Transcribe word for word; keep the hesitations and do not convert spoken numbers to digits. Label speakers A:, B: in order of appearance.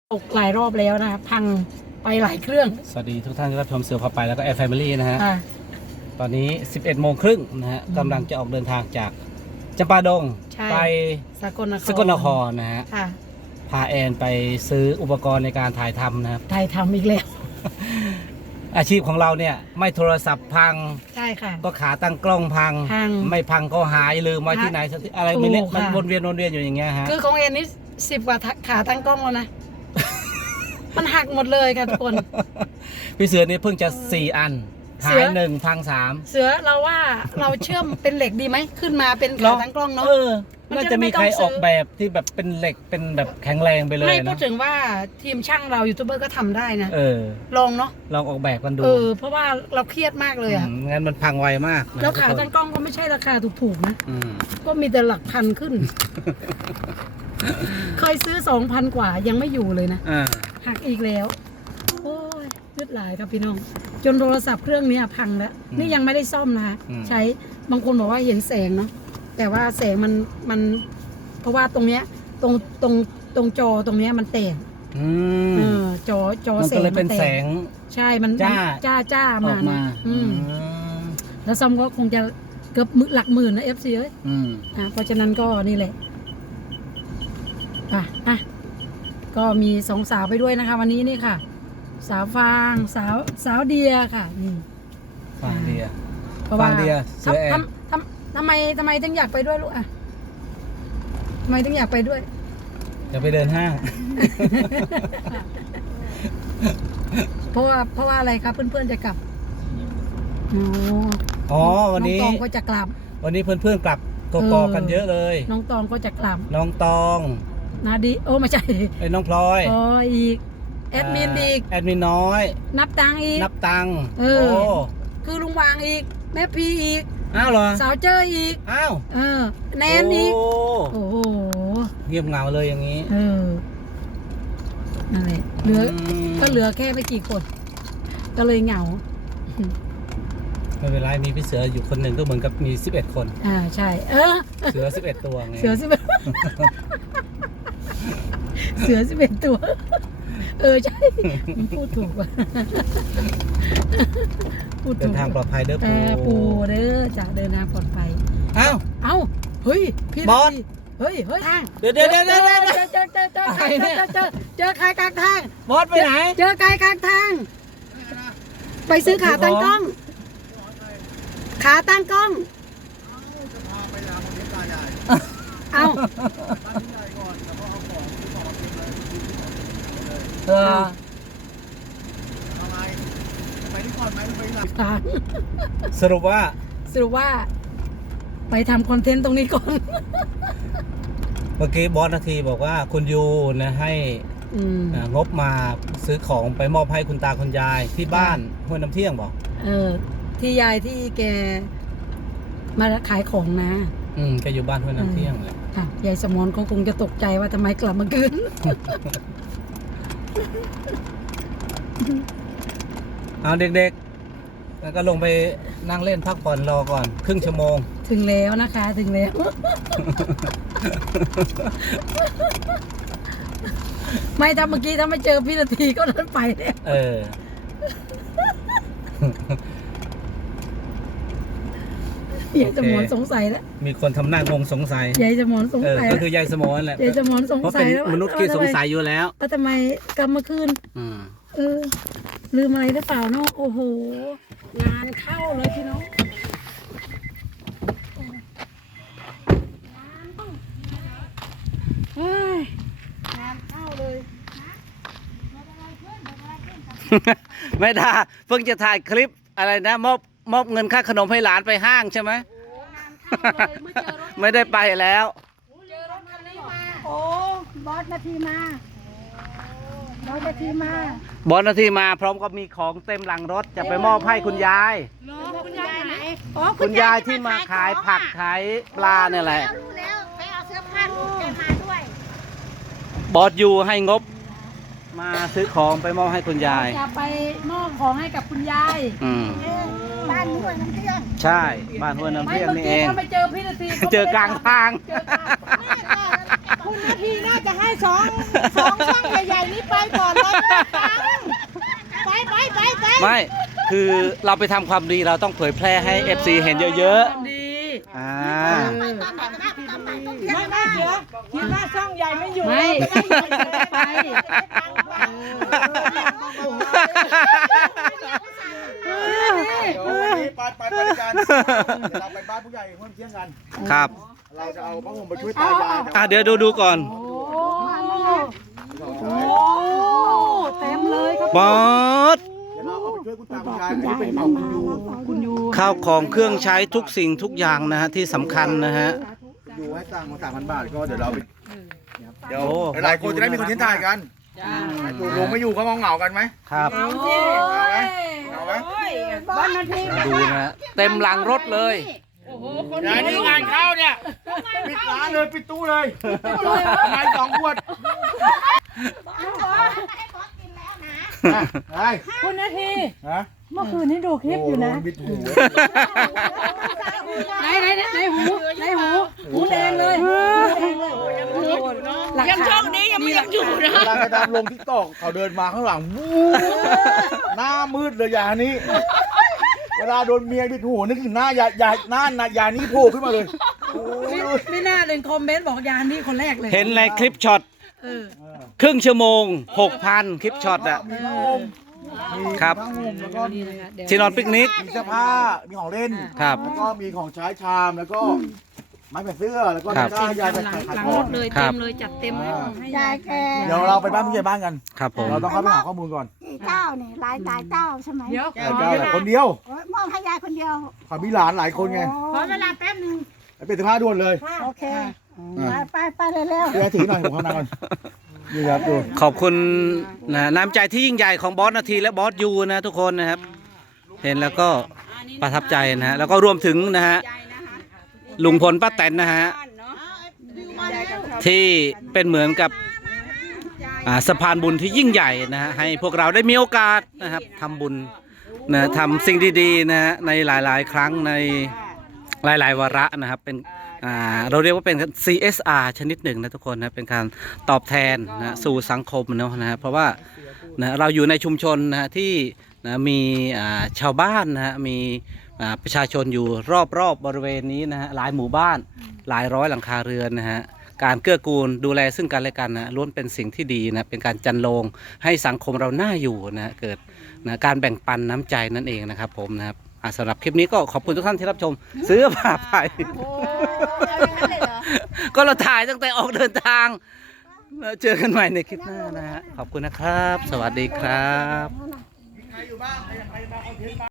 A: ตกหลายรอบแล้วนะคะพังไปหลายเครื่อง
B: สวัสดีทุกท่านที่รับชมเสือพาไปแล้วก็แอร์แฟมิลี่นะฮะ
A: ค่ะ
B: ตอนนี้ สิบเอ็ดโมงครึ่งนะฮะ
A: อืม
B: กำลังจะออกเดินทางจากจำปาดง
A: ใช่
B: ไป
A: สกลนคร
B: สกลนครนะฮะ
A: ค่ะ
B: พาแอนไปซื้ออุปกรณ์ในการถ่ายทำนะครับ
A: ไทยทำอีกแล้ว
B: อาชีพของเราเนี่ยไม่โทรศัพท์พัง
A: ใช่ค่ะ
B: ก็ขาตั้งกล้องพัง
A: พัง
B: ไม่พังก็หายลืมไว้ที่ไหนสักที่อะไรไม่เนี่ย
A: ถูก
B: มัน
A: ค่ะ
B: วนเวียนวนเวียนอยู่อย่างเงี้ยฮะ
A: คือของเอ็นนี่สิบกว่าขาตั้งกล้องแล้วนะ มันหักหมดเลยค่ะทุกคน
B: พี่เสือนี่เพิ่งจะสี่อัน
A: เสื
B: หา
A: อ
B: ยหนึ่งพังสาม
A: เสือเราว่าเราเชื่อมเป็นเหล็กดีไหมขึ้นมาเป็นขาตั้งกล้องเนาะ
B: เออ
A: มัน
B: น่า
A: จะ
B: จะมีใคร
A: ไม่ต้องซื้อ
B: ออกแบบที่แบบเป็นเหล็กเป็นแบบแข็งแรงไปเลย
A: ไม่พู
B: นะ
A: ดถึงว่าทีมช่างเรายูทูบเบอร์ก็ทำได้นะ
B: เออ
A: ลองเนาะ
B: ลองออกแบบกันดู
A: เออเพราะว่าเราเครียดมากเลยอ่ะ
B: อืมงั้นมันพังไวมากนะ
A: แล้วขา
B: ทุกคน
A: ตั้งกล้องก็ไม่ใช่ราคาถูกๆนะ
B: อืม
A: ก็มีแต่หลักพันขึ้น เคยซื้อสองพันกว่ายังไม่อยู่เลยนะ
B: อ่า
A: หักอีกแล้ว โอ้ยยืดหลายครับพี่น้อง จนโทรศัพท์เครื่องเนี้ยพังแล้ว นี่ยังไม่ได้ซ่อมนะฮะใช้บางคนบอกว่าเห็นแสงเนาะแต่ว่าแสงมันมันเพราะว่าตรงเนี้ยตรงตรงตรงจอตรงเนี้ยมันแตก
B: อื
A: เอ
B: ม
A: อจอจอ
B: มัน
A: แส
B: ก็
A: ง
B: เลยเป็น
A: แตก
B: แสง
A: ใช่มัน
B: จ้า
A: จ้าจ้า
B: อ
A: มา
B: อกมา
A: นะอืม
B: อืม
A: แล้วซ่อมก็คงจะเกือบหมื่นหลักหมื่นนะเอฟซีเอ้ย
B: อืม
A: อ่ะเพราะฉะนั้นก็นี่แหละอ่ะอ่ะก็มีสองสาวไปด้วยนะคะ วันนี้นี่ค่ะ สาวฟางสาวสาวเดียค่ะนี่
B: ฟังเดีย
A: เพราะว่า
B: ฟางเดียเสือแอน
A: ทำทำทำทำไมทำไมถึงอยากไปด้วยลูกอ่ะทำไมถึงอยากไปด้วย
B: จะไปเดินห้าง
A: เพราะว่าเพราะว่าอะไรครับเพื่อนๆจะกลับอ๋อ
B: อ๋อวันนี้
A: น้องตองก็จะกลับ
B: วันนี้เพื่อนๆกลับก
A: เอ
B: ก
A: อ
B: กันเยอะเลย
A: น้องตองก็จะกลับ
B: น้องตอง
A: นาดีโอ้ไม่ใช่
B: ไอ้น้องพลอย
A: อ๋ออีกแอดมินอีก
B: แอดมินน้อย
A: นับตังค์อีก
B: นับตังค์
A: เออ
B: โอ้
A: คือลุงวางอีก แม่พีอีก
B: อ้าวเหรอ
A: สาวเจออีก
B: อ้าว
A: เออ แนนอีก
B: โ
A: โอ้โห
B: เงียบเหงาเลยอย่างนี้
A: เออนั่นแหละเหลือ
B: ม
A: ก็เหลือแค่ไม่กี่คน ก็เลยเหงา
B: ไม่เป็นไรมีพี่เสืออยู่คนหนึ่งก็เหมือนกับมีสิบเอ็ดคน
A: อ่าใช่ เออ
B: เสือสิบเอ็ดตัวไง
A: เสือสิบเอ็ด เสือสิบเอ็ดตัว เออใช่มันพูดถูกว่ะพูด
B: เดิ
A: ถู
B: น
A: ก
B: ทางปลอดภัยเด้อ
A: แต่
B: ปู
A: ปูเด้อจะเดินทางปลอดภัย
B: อ้าว
A: เอ้า เฮ้ย พี่
B: บอส
A: นาทีเฮ้ย เฮ้ยทาง
B: เดี๋ยวเดี๋ยวเดี๋ยวเดี๋ยวเดี๋ยว
A: เจอเจอเจอเจอ
B: อะไร
A: เจ
B: เนี่
A: อย เจอเจอเจอใครกลางทาง
B: บอสไปไหน
A: เจอใครกลางทาง ไปซื้อขาตั้งกล้อง ขาตั้งกล้อง เอา
B: เออ
A: ทาง
B: สรุปว่า
A: สรุปว่า ไปทำคอนเทนต์ตรงนี้ก่อน
B: เมื่อกี้บอสนาทีบอกว่าคุณยูนะให้
A: อืม
B: อ่างบมาซื้อของไปมอบให้คุณตาคุณยายที่บ้านห้วยน้ำเที่ยงบอก
A: เออ ที่ยายที่แก มาขายของนะ
B: อืมแกอยู่บ้านห้วยน้ำเที่ยงเลย
A: อ่ะยายสมอนก็คงจะตกใจว่าทำไมกลับมาคืน
B: เอาเด็กๆ แล้วก็ลงไปนั่งเล่นพักผ่อนรอก่อน ครึ่งชั่วโมง
A: ถึงแล้วนะคะ ถึงแล้ว ไม่ถ้าเมื่อกี้ถ้าไม่เจอพี่นาทีก็เดินไปเนี่ย
B: เออ
A: ยายสมอนสงสัยแล้ว
B: มีคนทำหน้างงสงสัย
A: ยายสมอนสง
B: เออ
A: สัย
B: ก็
A: แล้ว
B: คือยายสมอนแหละ
A: ยายสมอนสง
B: เพราะ
A: สั
B: เป็
A: ย
B: น
A: แล้ว
B: มนุษย์ที่สงสัยอยู่แล้ว
A: ว่าทำไมกลับมาคืน
B: อืม
A: เออ ลืมอะไรหรือเปล่าเนาะโอ้โห งานเข้าเลยพี่น้องเฮ้ยงานเข้าเลย
B: ไม่ได้เพิ่งจะถ่ายคลิปอะไรนะมอบมอบเงินค่าขนมให้หลานไปห้างใช่ไหม
A: โอ้งานเข้าเลยเมื่อเจอรถ
B: ไม่ได้ไปแล้ว
A: เจอรถคันนี้มา โอ้ บอสนาทีมา บอสนาทีมา
B: บอสนาทีมาพร้อมกับมีของเต็มหลังรถจะไปมอบให้คุณยาย
A: คุณยายไหนอ๋อ
B: คุณยายที่มาขายผักขายปลาเนี่ยแหละ
C: รู้แล้วไปเอาเสื้อผ้าลูกแกมาด้วย
B: บอสยูให้งบ มาซื้อของไปมอบให้คุณยาย
A: จะไปมอบของให้กับคุณยาย
B: อืม
C: บ้านห้วยน้ำเที่ยง
B: ใช่บ้านห้วยน้ำ
A: ไม่
B: เที่ยง
A: เมื่อ
B: นี่เอ
A: กี้
B: ง
A: ถ้าไปเจอพี่นาที
B: เจอกลางทาง
A: เจอกลาง
C: คุณนาทีน่าจะให้สองสองช่องใหญ่ๆนี้ไปก่อนเลยไปไปไปไป
B: ไม่คือเราไปทำความดีเราต้องเผยแพร่ให้ เอฟ ซี เห็นเยอะ
A: ดี
B: ๆอ่า
C: ไม่ไม่เสือคิดว่าช่องใหญ่ไม่อยู่
A: ไม่
C: ไม่ใหญ่ไป
D: ไปไปไปด้วยกันเดี๋ยวเราไปบ้านผู้ใหญ่เพื่อนเที่ยงกัน
B: ครับ
D: เราจะเอาผ้าห่มไปช่วยตายาย
B: อ่ะเดี๋ยวดูดูก่อน
A: โอ้เต็มเลยครับ
B: บอส
D: เดี๋ยวเราเอาไปช่วยคุณตาคุณยายอันนี้เป็นเผาคุณยู
A: คุณยู
B: ข้าวของเครื่องใช้ทุกสิ่งทุกอย่างนะฮะที่สำคัญนะฮะ
D: ยูให้ตังค์มาสามพันบาทก็เดี๋ยวเราไปเดี๋ยว
B: โอ้
D: หลายๆคนจะได้มีคอนเทนต์ถ่ายกันอยู่ลงไม่อยู่เขาเหงาๆกันไหม
B: ครับ
D: เหงาไหมเหงาไหม
C: บ้านนาที
B: ดูนะฮะเต็มหลังรถเลย
D: ยายนี่งานเข้าเนี่ยปิดร้านเลยปิดตู้เลยงานสองขวดไอ้
C: คุณนาที
D: ฮะ
C: เมื่อคืนนี้ดูคลิปอยู่นะ
D: บิดหู
A: ไหนไหนไหนหูไหนหูหูแดงเลยยังโชคดียังไม่ยังอยู่นะ
D: เวลากระดามลงทิกตอกเขาเดินมาข้างหลังวู้หน้ามืดเลยยานี้ เวลาโดนเมียบิดหูนึกถึงหน้ายายายหน้ายานี้โผล่ขึ้นมาเลย
A: ไม่น่าเลยคอมเมนต์บอกยานนี่คนแรกเลย
B: เห็นในคลิปช็อต
A: เออ
B: ครึ่งชั่วโมง หกพัน คลิปช็อตอะ
D: มีผ้าห่มมี
B: ครับ
D: ผ้าห่มแล้วก็มี
B: ที่นอนปิกนิก
D: มีเสื้อผ้ามีของเล่น
B: ครับ
D: แล้วก็มีของใช้ชามแล้วก็ไม้แผ่นเสื้อแล้วก็
B: ครับ
D: ตะกร้ายายไป
A: หลัง
D: ขาย
A: หลัง
D: ขอ
A: รง ถเลย
B: ครั
A: เต็
B: บ
A: มเลยจัดเต็มให้ให้
C: ยายแก
D: เดี๋ยวเราไปบ้านผู้ใหญ่บ้านกัน
B: ครับผม
D: เราต้องเข้าไปหาข้อมูลก่อน
C: เจ้านี่หลายหลายเจ้าใช่ไหม
A: เดี๋ยว
D: แต่เจ้าแต่คนเดียว
C: โอ้ยมอบให้ยายคนเดียว
D: ขอมีหลานหลายคนไง
C: ขอเวลาแป๊บนึง
D: ไปเป็นเสื้อผ้าด่วนเลย
C: โอเคไปไปไปเร็ว
D: เดี๋ยวถือหน่อยผมเข้านั่งก่อนนี่ครับดู
B: ขอบคุณนะน้ำใจที่ยิ่งใหญ่ของบอสนาทีและบอสยูนะทุกคนนะครับ เห็นแล้วก็ประทับใจนะฮะแล้วก็รวมถึงนะฮะลุงพลป้าแตนนะฮะที่เป็นเหมือนกับอ่าสะพานบุญที่ยิ่งใหญ่นะฮะให้พวกเราได้มีโอกาสนะครับทำบุญนะทำสิ่งดีๆนะฮะในหลายๆ ครั้งในหลายๆวาระนะครับเป็นอ่าเราเรียกว่าเป็น ซี เอส อาร์ ชนิดหนึ่งนะทุกคนนะเป็นการตอบแทนนะสู่สังคมเนาะนะฮะเพราะว่านะเราอยู่ในชุมชนนะฮะที่นะมีอ่าชาวบ้านนะฮะมีอ่าประชาชนอยู่รอบๆบบริเวณนี้นะฮะหลายหมู่บ้านหลายร้อยหลังคาเรือนนะฮะการเกื้อกูลดูแลซึ่งกันและกันนะล้วนเป็นสิ่งที่ดีนะเป็นการจันโลงให้สังคมเราน่าอยู่นะเกิดนะการแบ่งปันน้ำใจนั่นเองนะครับผมนะครับอ่ะสำหรับคลิปนี้ก็ขอบคุณทุกท่านที่รับชมซื้อผ่าไป ก็เราถ่ายตั้งแต่ออกเดินทางแล้วเจอกันใหม่ในคลิปหน้านะฮะขอบคุณนะครับ สวัสดีครับ
D: ใครอยู่บ้างใครยังใครมาคอนเทนต์